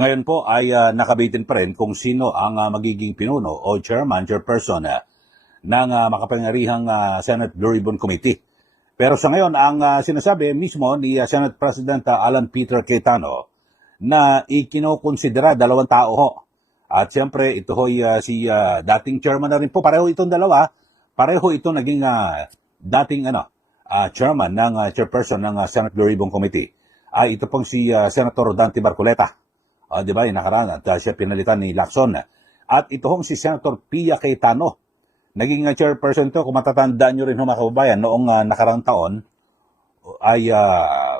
Ngayon po ay nakabitin pa rin kung sino ang magiging pinuno o chairperson ng makapangyarihang Senate Blue Ribbon Committee. Pero sa ngayon, ang sinasabi mismo ni Senate President Alan Peter Cayetano na ikinokonsidera dalawang tao ho. At siyempre, ito ho'y si dating chairman na rin po. Pareho itong dalawa. Pareho ito naging dating chairman ng chairperson ng Senate Blue Ribbon Committee. Ito pong si Senator Dante Marcoleta. Di ba, yung nakaraan at siya pinalitan ni Lacson. At ito hong si Senator Pia Cayetano. Naging chairperson to, kung matatandaan nyo rin mga kababayan, noong nakarang taon ay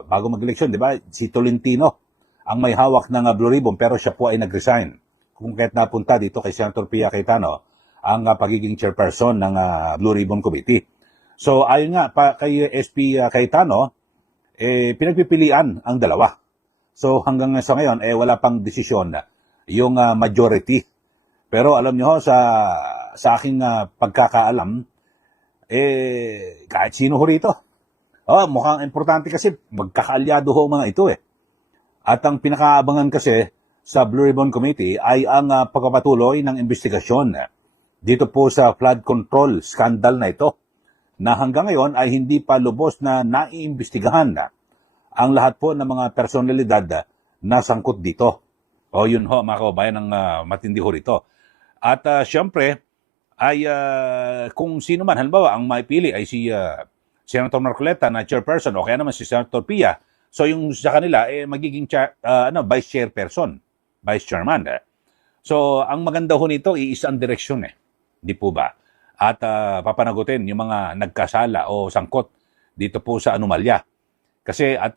bago mag-eleksyon, di ba, si Tolentino ang may hawak ng Blue Ribbon pero siya po ay nag-resign. Kung kahit napunta dito kay Senator Pia Cayetano ang pagiging chairperson ng Blue Ribbon Committee. So ayon nga kay SP Cayetano, pinagpipilian ang dalawa. So hanggang sa ngayon, wala pang desisyon yung majority. Pero alam nyo sa aking pagkakaalam, kahit sino ho rito. Mukhang importante kasi magkakaalyado ho mga ito . At ang pinakaabangan kasi sa Blue Ribbon Committee ay ang pagpapatuloy ng investigasyon dito po sa flood control scandal na ito, na hanggang ngayon ay hindi pa lubos na naiimbestigahan ang lahat po ng mga personalidad na sangkot dito. Yun ho, mga kababayan, ang matindi ho rito. At syempre, ay kung sino man, halimbawa, ang maipili ay si Senator Marcoleta na chairperson o kaya naman si Senator Pia. So yung sa kanila, magiging vice chairperson, vice chairman. So ang maganda ho nito, iisa ang direksyon . Di po ba? At papanagutin yung mga nagkasala o sangkot dito po sa anomalya. Kasi at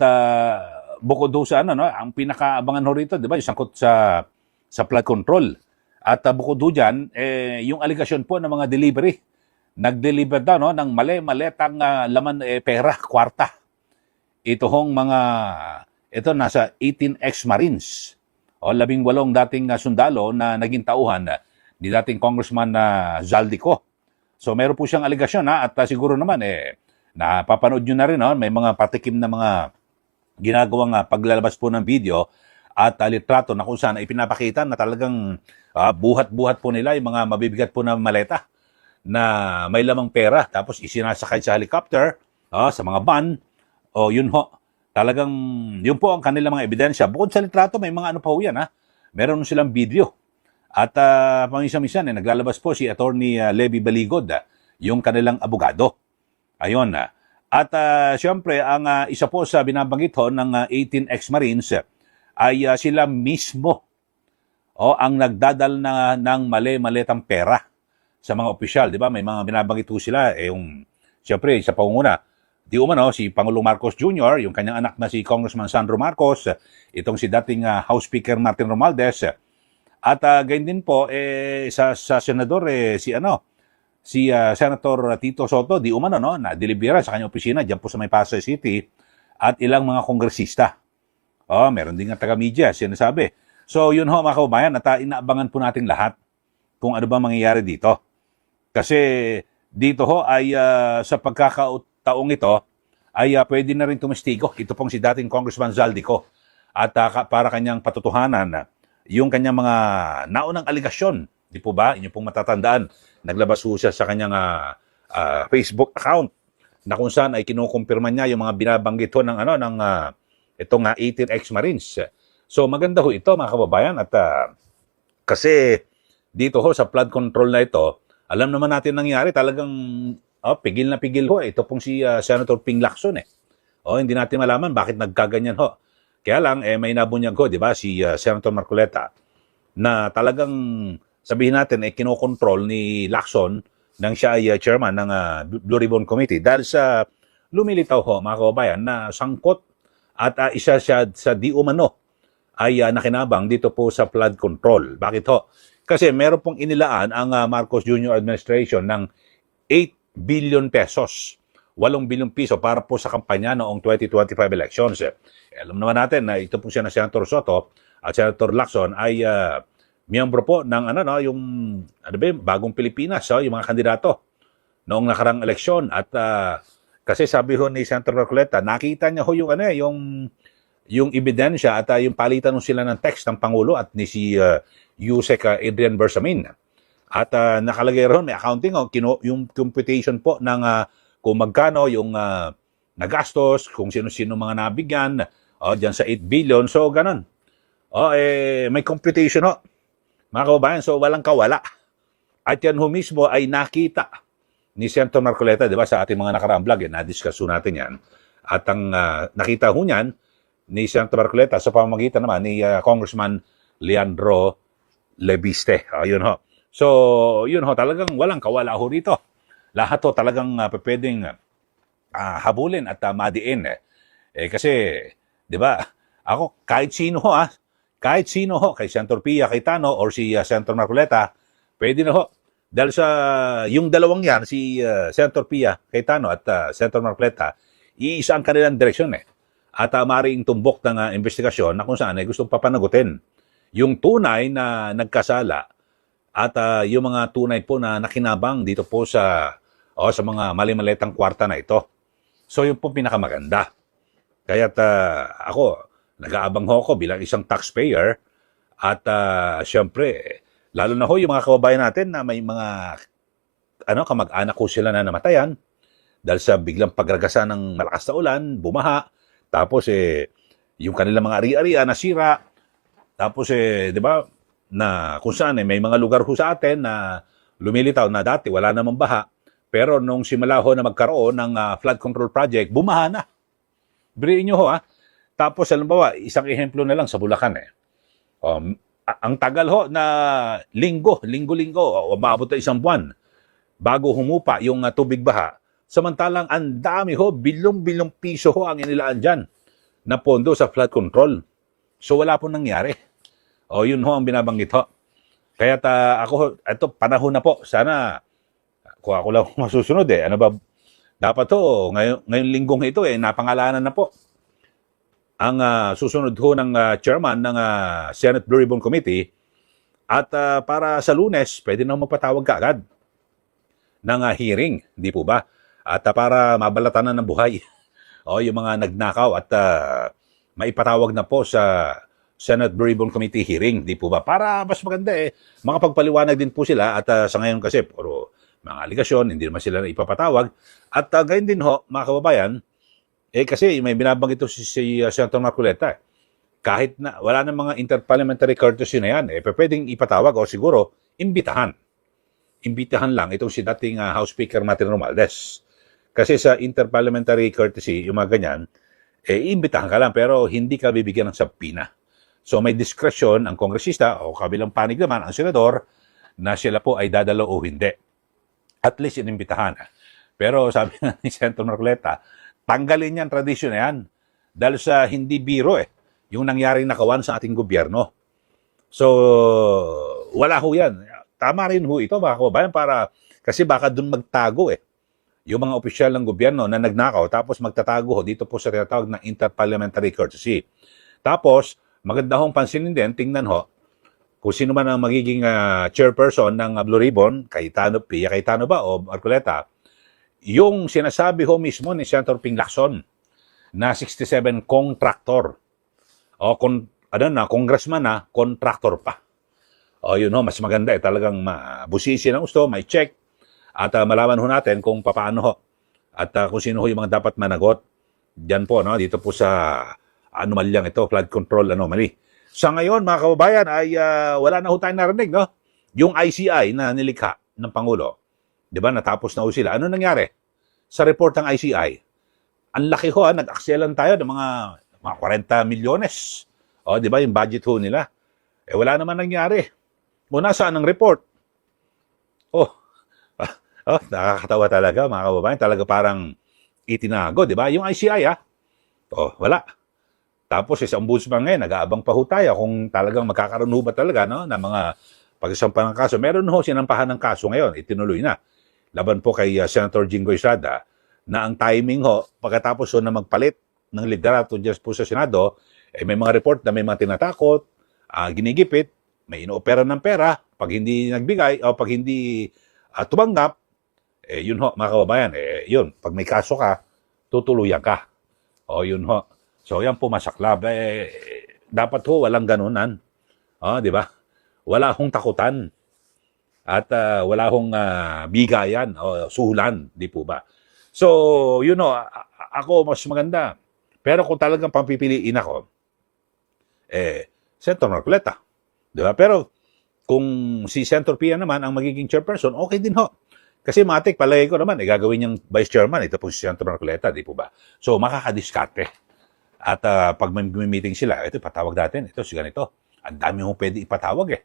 bukod do sa ang pinakaabangan ho rito, di ba, yung sangkot sa flood control. At bukod do dyan, yung aligasyon po ng mga delivery. Nag-deliver daw ng mali-maletang laman pera, kwarta. Ito hong ito nasa 18 ex-Marines o 18 dating sundalo na naging tauhan ni dating Congressman Zaldico. So meron po siyang aligasyon at siguro naman napapanood nyo na rin, may mga patikim na mga ginagawang paglalabas po ng video at litrato na kung saan ipinapakita na talagang buhat-buhat po nila yung mga mabibigat po na maleta na may lamang pera, tapos isinasakay sa helicopter, sa mga van, yun ho. Talagang, yun po ang kanilang mga ebidensya. Bukod sa litrato, may mga po yan, meron silang video. At paminsan-minsan, naglalabas po si Attorney Levy Baligod, yung kanilang abogado. Ayun. At siyempre, ang isa po sa binabanggit ho ng 18 ex-Marines ay sila mismo ang nagdadal ng mali-maletang pera sa mga opisyal. Di ba? May mga binabanggit ho sila. Siyempre, sa pangunguna, di umano, si Pangulong Marcos Jr., yung kanyang anak na si Congressman Sandro Marcos, itong si dating House Speaker Martin Romualdez, at gayon din po, sa senador, si Senator Tito Soto, di umano, na-delibera sa kanyang opisina dyan po sa may Pasay City, at ilang mga kongresista. Meron din nga taga-media, sinasabi. So, yun ho, mga kababayan, at inaabangan po natin lahat kung ano ba mangyayari dito. Kasi dito ho ay sa pagkakataong ito, ay pwede na rin tumistigo. Ito pong si dating Congressman Zaldico. At para kanyang patutuhanan, yung kanyang mga naunang aligasyon, di po ba? Inyo pong matatandaan, naglabas po siya sa kanyang Facebook account na kung saan ay kinukumpirma niya yung mga binabanggit ho ng itong 18 ex-Marines. So maganda ho ito, mga kababayan, at kasi dito ho sa flood control na ito, alam naman natin nangyari, talagang pigil na pigil ho. Ito pong si Senator Ping Lacson . Hindi natin malaman bakit nagkaganyan ho. Kaya lang, may nabunyag ho, di ba, si Senator Marcoleta, na talagang sabihin natin, kinokontrol ni Lacson nang siya ay chairman ng Blue Ribbon Committee dahil sa lumilitaw ho, mga kababayan, na sangkot at isa siya sa di umano ay nakinabang dito po sa flood control. Bakit ho? Kasi meron pong inilaan ang Marcos Jr. administration ng 8 billion pesos. 8 billion piso para po sa kampanya noong 2025 elections. Alam naman natin na ito po siya na Senator Soto at Senator Lacson ay miyembro po ng yung Bagong Pilipinas, yung mga kandidato noong nakarang eleksyon. At kasi sabi ho ni Senator Marcoleta, nakita niya ho yung yung ebidensya at yung palitan sila ng text ng Pangulo at ni si Yusek Adrian Bersamin. At nakalagay ron, may accounting, yung computation po ng kung magkano yung nagastos, kung sino-sino mga nabigyan, dyan sa 8 billion, so ganun. May computation mga kababayan, so walang kawala. At yan mismo ay nakita ni Senator Marcoleta, di ba, sa ating mga nakaraang vlog, na-discuss natin yan. At ang nakita niyan ni Senator Marcoleta sa pamamagitan naman ni Congressman Leandro Lebiste. Yun ho. So, yun ho, talagang walang kawala ho rito. Lahat ho talagang pwedeng habulin at madiin. Kasi, di ba, ako, kahit sino ho, kay Senator Pia Cayetano or si Senator Marcoleta, pwede na ho. Dahil sa yung dalawang yan, si Senator Pia Cayetano at Senator Marcoleta, iisa ang kanilang direksyon At maaaring tumbok ng investigasyon na kung saan ay gustong papanagutin yung tunay na nagkasala at yung mga tunay po na nakinabang dito po sa mga mali-malitang kwarta na ito. So yun po pinakamaganda. Kaya't ako, nag-aabang ho ako bilang isang taxpayer at syempre, lalo na ho yung mga kababayan natin na may mga kamag-anak ko sila na namatayan dahil sa biglang pagragasa ng malakas na ulan, bumaha, tapos yung kanilang mga ari-arian nasira, tapos di ba, na kung saan may mga lugar ho sa atin na lumilitaw na dati wala namang baha, pero nung simula ho na magkaroon ng flood control project, bumaha na. Biriin nyo ho Tapos halimbawa, isang ehemplo na lang sa Bulacan ang tagal ho na linggo-linggo, maabot na isang buwan bago humupa yung tubig baha. Samantalang ang dami ho, bilyong-bilyong piso ho ang inilaan dyan na pondo sa flood control. So wala pong nangyari. Yun ho ang binabanggit ho. Kaya ako, ito, panahon na po. Sana, kung ako lang masusunod ano ba, dapat ho, ngayong linggong ito napangalanan na po. Ang susunod ho ng chairman ng Senate Blue Ribbon Committee at para sa Lunes, pwede na magpatawag ka agad ng hearing, di po ba? At para mabalatan na ng buhay yung mga nagnakaw at maipatawag na po sa Senate Blue Ribbon Committee hearing, di po ba? Para mas maganda makapagpaliwanag din po sila at sa ngayon kasi puro mga aligasyon, hindi naman sila na ipapatawag. At gayon din ho, mga kababayan, kasi may binabanggit ito si Senator Marcoleta. Kahit na wala ng mga interparliamentary courtesy na yan, pwedeng ipatawag o siguro imbitahan. Imbitahan lang itong si dating House Speaker Martin Romualdez. Kasi sa interparliamentary courtesy, yung mga ganyan, iimbitahan ka lang pero hindi ka bibigyan ng sabpina. So may discretion ang kongresista o kabilang panig naman ang senador na sila po ay dadalo o hindi. At least inimbitahan. Pero sabi nga ni Senator Marcoleta, tanggalin yan, tradisyon na yan. Dahil sa hindi biro yung nangyaring nakawan sa ating gobyerno. So, wala ho yan. Tama rin ho ito, mga kababayan, kasi baka dun magtago yung mga opisyal ng gobyerno na nagnakaw, tapos magtatago ho dito po sa tinatawag ng interparliamentary courtesy. Tapos, maganda hong pansinin din, tingnan ho, kung sino man ang magiging chairperson ng Blue Ribbon, Pia Cayetano ba o Marcoleta, yung sinasabi ho mismo ni Senator Ping Lacson na 67 contractor o congressman na contractor pa. Yun ho, mas maganda talagang busisi ng gusto, may check at malaman ho natin kung paano ho at kung sino ho yung mga dapat managot diyan po dito po sa anomalyang ito, flood control anomaly. Sa ngayon mga kababayan ay wala na ho tayong narinig yung ICI na nilikha ng Pangulo. 'Di ba? Natapos na ho sila. Ano nangyari? Sa report ng ICI, ang laki ho, nag-akselan tayo ng mga 40 milyones. 'Di ba? Yung budget ho nila. Wala naman nangyari. Muna saan ang report? Nakakatawa talaga mga kababayan. Talaga parang itinago, 'di ba? Yung ICI wala. Tapos sa ombudsman ngayon, nag-aabang pa ho tayo kung talagang magkakaroon ho ba talaga na mga pagsasampa ng kaso. Meron ho sinampahan ng kaso ngayon, itinuloy na. Laban po kay Senator Jinggoy Estrada na ang timing ho, pagkatapos ho na magpalit ng liderato dyan po sa Senado, may mga report na may mga tinatakot, ginigipit, may inoopera ng pera, pag hindi nagbigay o pag hindi tumanggap, yun ho mga kababayan, yun, pag may kaso ka, tutuluyan ka. Yun ho. So yan po masaklap. Dapat ho walang ganunan. Di ba? Wala hong takutan. At wala hong bigayan o suhulan. Di po ba? So, ako mas maganda. Pero kung talagang pampipiliin ako, Senator Marcoleta. Di ba? Pero kung si Senator Pia naman ang magiging chairperson, okay din ho. Kasi matik, palagay ko naman, gagawin niyang vice chairman. Ito po si Senator Marcoleta, di po ba? So, makakadiskarte. At pag may meeting sila, ito, patawag natin. Ito, si ganito. Ang dami mo pwede ipatawag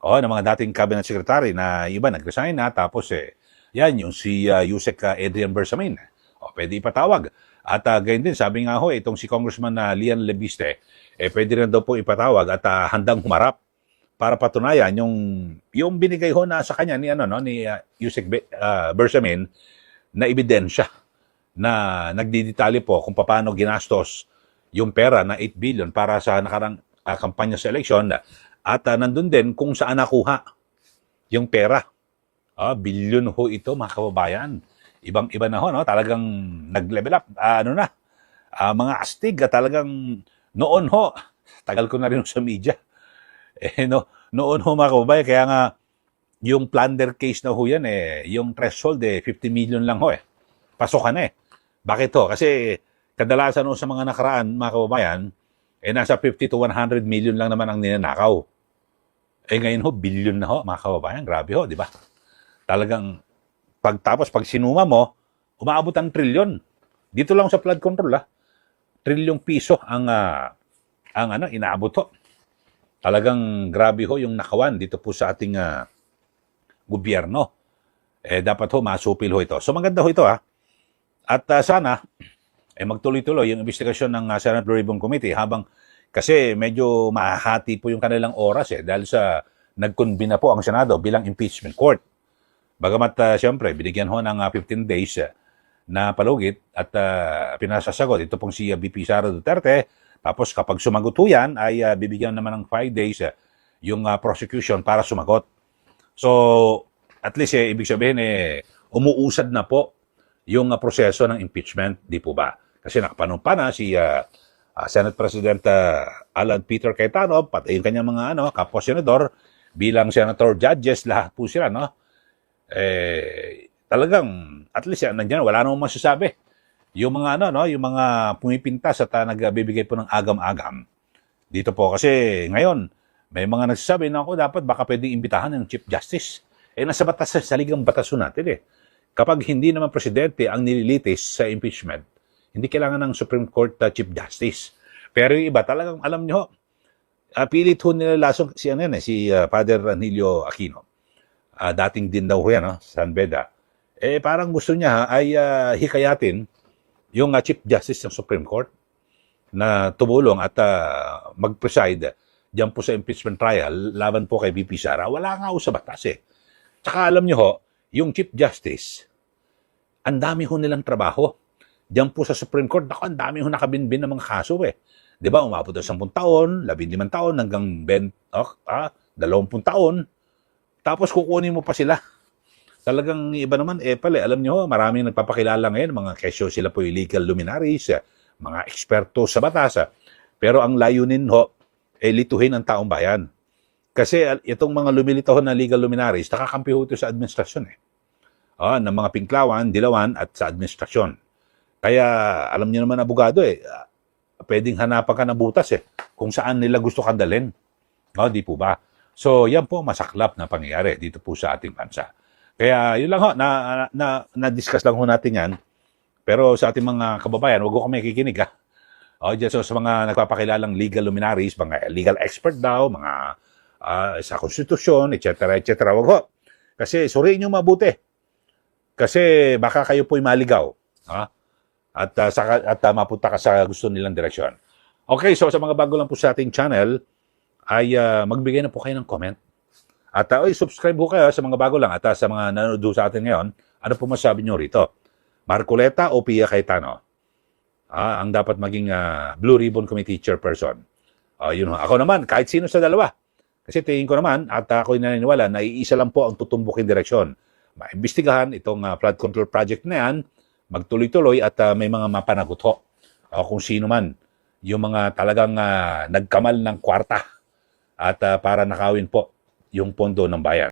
ng mga dating cabinet secretary na iba nag-resign na. Tapos, yan, yung si Yusek Adrian Bersamin. Pwede ipatawag. At gayon din, sabi nga ho, itong si Congressman Lian Lebiste, pwede rin daw po ipatawag at handang humarap para patunayan yung binigay ho na sa kanya ni Yusek Bersamin na ebidensya na nagdidetalye po kung paano ginastos yung pera na 8 billion para sa nakarang kampanya sa eleksyon at nandun din kung saan nakuha yung pera. Billion ho ito, mga kababayan. Ibang-iba na ho, no? Talagang nag-level up. Mga astig, talagang noon ho, tagal ko na rin sa media. Noon ho, mga kababayan, kaya nga yung plunder case na ho yan, yung threshold, 50 million lang ho, pasokan na Bakit ho? Kasi kadalasan ho sa mga nakaraan, mga kababayan, nasa 50 to 100 million lang naman ang ninanakaw. Ngayon ho, billion na ho, mga kababayan. Grabe ho, di ba? Talagang, pag sinuma mo, umaabot ang trilyon. Dito lang sa flood control, trilyong piso ang inaabot ho. Talagang grabe ho yung nakawan dito po sa ating gobyerno. Dapat ho, masupil ho ito. So maganda ho ito At sana, magtuloy-tuloy yung investigasyon ng Senate Blue Ribbon Committee kasi medyo mahahati po yung kanilang oras dahil sa nag-convene na po ang Senado bilang impeachment court. Bagamat siyempre, binigyan ho ng 15 days na palugit at pinasasagot. Ito pong si VP Sara Duterte. Tapos kapag sumagot ho yan, ay bibigyan naman ng 5 days yung prosecution para sumagot. So, at least ibig sabihin umuusad na po yung proseso ng impeachment, di po ba? Kasi nakapanumpa na si Senate President Alan Peter Cayetano, pati yung kanyang mga kapwa-senador, bilang senator judges, lahat po sila, no? Talagang, at least nandiyan, wala namang masasabi. Yung mga yung mga pumipintas at nagbibigay po ng agam-agam. Dito po kasi ngayon, may mga nagsasabi na ako dapat baka pwedeng imbitahan ng Chief Justice. Nasa batas, sa saligang batas natin Kapag hindi naman presidente ang nililitis sa impeachment, hindi kailangan ng Supreme Court Chief Justice. Pero yung iba, talagang alam nyo, pilit ho nila lasong si Father Ranilio Aquino. Dating din daw ho yan, San Beda. Parang gusto niya ay hikayatin yung Chief Justice ng Supreme Court na tumulong at mag-preside diyan po sa impeachment trial laban po kay VP Sara. Wala nga ho sa batas Tsaka alam nyo ho, yung Chief Justice, ang dami ho nilang trabaho. Diyan po sa Supreme Court, ang dami ho nakabinbin ng mga kaso Di ba, umabot ng 10 taon, 15 taon, hanggang 20 taon. Tapos kukunin mo pa sila. Talagang iba naman, alam nyo, maraming nagpapakilala ngayon, mga kesyo sila po yung legal luminaries, mga eksperto sa batas. Pero ang layunin ho, lituhin ang taong bayan. Kasi itong mga lumilitaw na legal luminaries, nakakampi ho ito sa administrasyon ng mga Pinklawan, Dilawan at sa administrasyon. Kaya alam niyo naman abogado pwedeng hanapan ka ng butas kung saan nila gusto kang dalhin. Di po ba? So yan po masaklap na pangyayari dito po sa ating bansa. Kaya yun lang ho, na-discuss lang ho natin yan. Pero sa ating mga kababayan, wag ko kami kikinig Diyan sa mga nagpapakilalang legal luminaries, mga legal expert daw, mga sa konstitusyon, etc. Wag ho. Kasi suriin nyo mabuti. Kasi baka kayo po'y maligaw. At mapunta ka sa gusto nilang direksyon. Okay, so sa mga bago lang po sa ating channel, ay magbigay na po kayo ng comment. At subscribe po kayo sa mga bago lang. At sa mga nanonood sa atin ngayon, ano po masabi nyo rito? Marcoleta o Pia Cayetano? Ang dapat maging Blue Ribbon Committee Chairperson. Ako naman, kahit sino sa dalawa. Kasi tingin ko naman, at ako'y naniniwala, na iisa lang po ang tutumbukin direksyon. Maimbestigahan itong flood control project na yan, magtuloy-tuloy at may mga mapanagot ho. Kung sino man yung mga talagang nagkamal ng kwarta at para nakawin po yung pondo ng bayan.